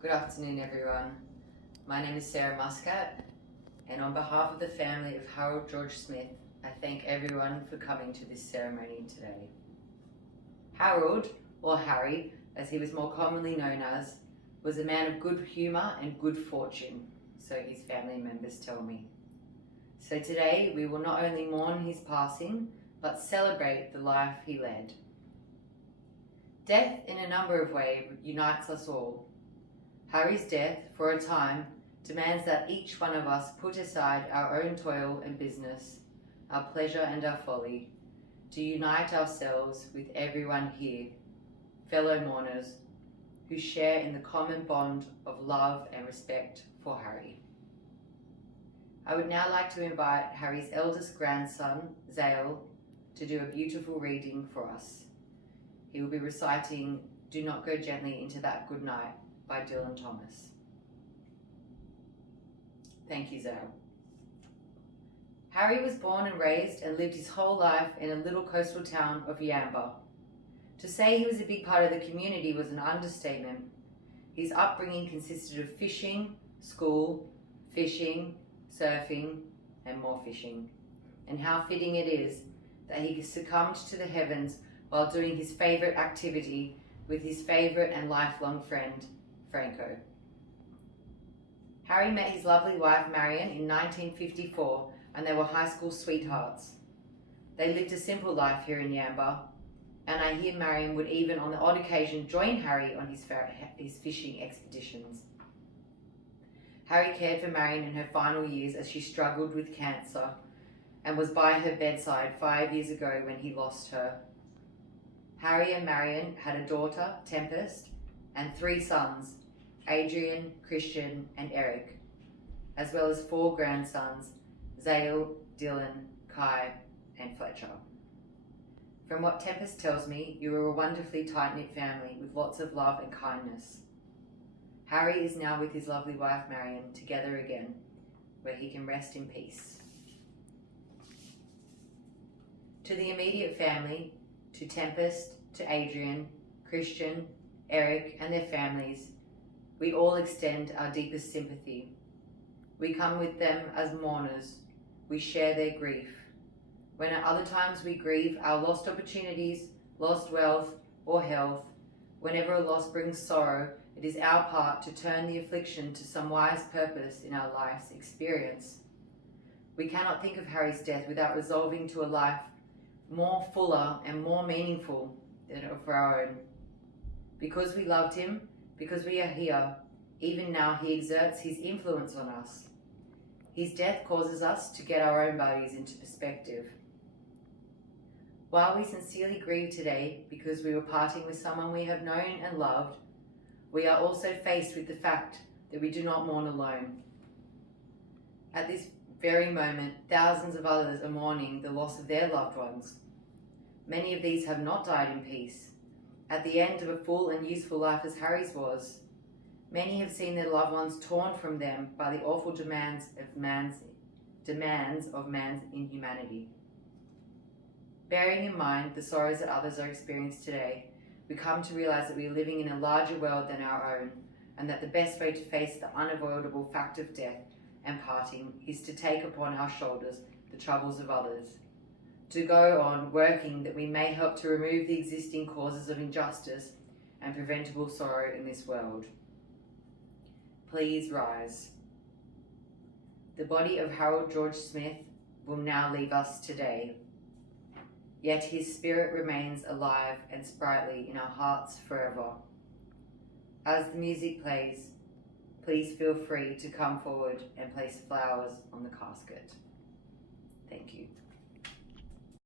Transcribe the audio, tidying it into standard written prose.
Good afternoon, everyone. My name is Sarah Muscat, and on behalf of the family of Harold George Smith, I thank everyone for coming to this ceremony today. Harold, or Harry, as he was more commonly known as, was a man of good humour and good fortune, so his family members tell me. So today we will not only mourn his passing, but celebrate the life he led. Death, in a number of ways, unites us all. Harry's death, for a time, demands that each one of us put aside our own toil and business, our pleasure and our folly, to unite ourselves with everyone here, fellow mourners, who share in the common bond of love and respect for Harry. I would now like to invite Harry's eldest grandson, Zale, to do a beautiful reading for us. He will be reciting "Do Not Go Gently Into That Good Night" by Dylan Thomas. Thank you, Zale. Harry was born and raised and lived his whole life in a little coastal town of Yamba. To say he was a big part of the community was an understatement. His upbringing consisted of fishing, school, fishing, surfing, and more fishing. And how fitting it is that he succumbed to the heavens while doing his favourite activity with his favourite and lifelong friend, Franco. Harry met his lovely wife Marion in 1954, and they were high school sweethearts. They lived a simple life here in Yamba, and I hear Marion would even on the odd occasion join Harry on his fishing expeditions. Harry cared for Marion in her final years as she struggled with cancer and was by her bedside 5 years ago when he lost her. Harry and Marion had a daughter, Tempest, and 3 sons, Adrian, Christian, and Eric, as well as 4 grandsons, Zale, Dylan, Kai, and Fletcher. From what Tempest tells me, you were a wonderfully tight-knit family with lots of love and kindness. Harry is now with his lovely wife Marion together again, where he can rest in peace. To the immediate family, to Tempest, to Adrian, Christian, Eric, and their families, we all extend our deepest sympathy. We come with them as mourners. We share their grief. When at other times we grieve our lost opportunities, lost wealth, or health, whenever a loss brings sorrow, it is our part to turn the affliction to some wise purpose in our life's experience. We cannot think of Harry's death without resolving to a life more fuller and more meaningful than of our own. Because we loved him, because we are here, even now he exerts his influence on us. His death causes us to get our own values into perspective. While we sincerely grieve today because we were parting with someone we have known and loved, we are also faced with the fact that we do not mourn alone. At this very moment, thousands of others are mourning the loss of their loved ones. Many of these have not died in peace, at the end of a full and useful life as Harry's was. Many have seen their loved ones torn from them by the awful demands of man's inhumanity. Bearing in mind the sorrows that others are experiencing today, we come to realize that we are living in a larger world than our own, and that the best way to face the unavoidable fact of death and parting is to take upon our shoulders the troubles of others, to go on working that we may help to remove the existing causes of injustice and preventable sorrow in this world. Please rise. The body of Harold George Smith will now leave us today, yet his spirit remains alive and sprightly in our hearts forever. As the music plays, please feel free to come forward and place flowers on the casket. Thank you.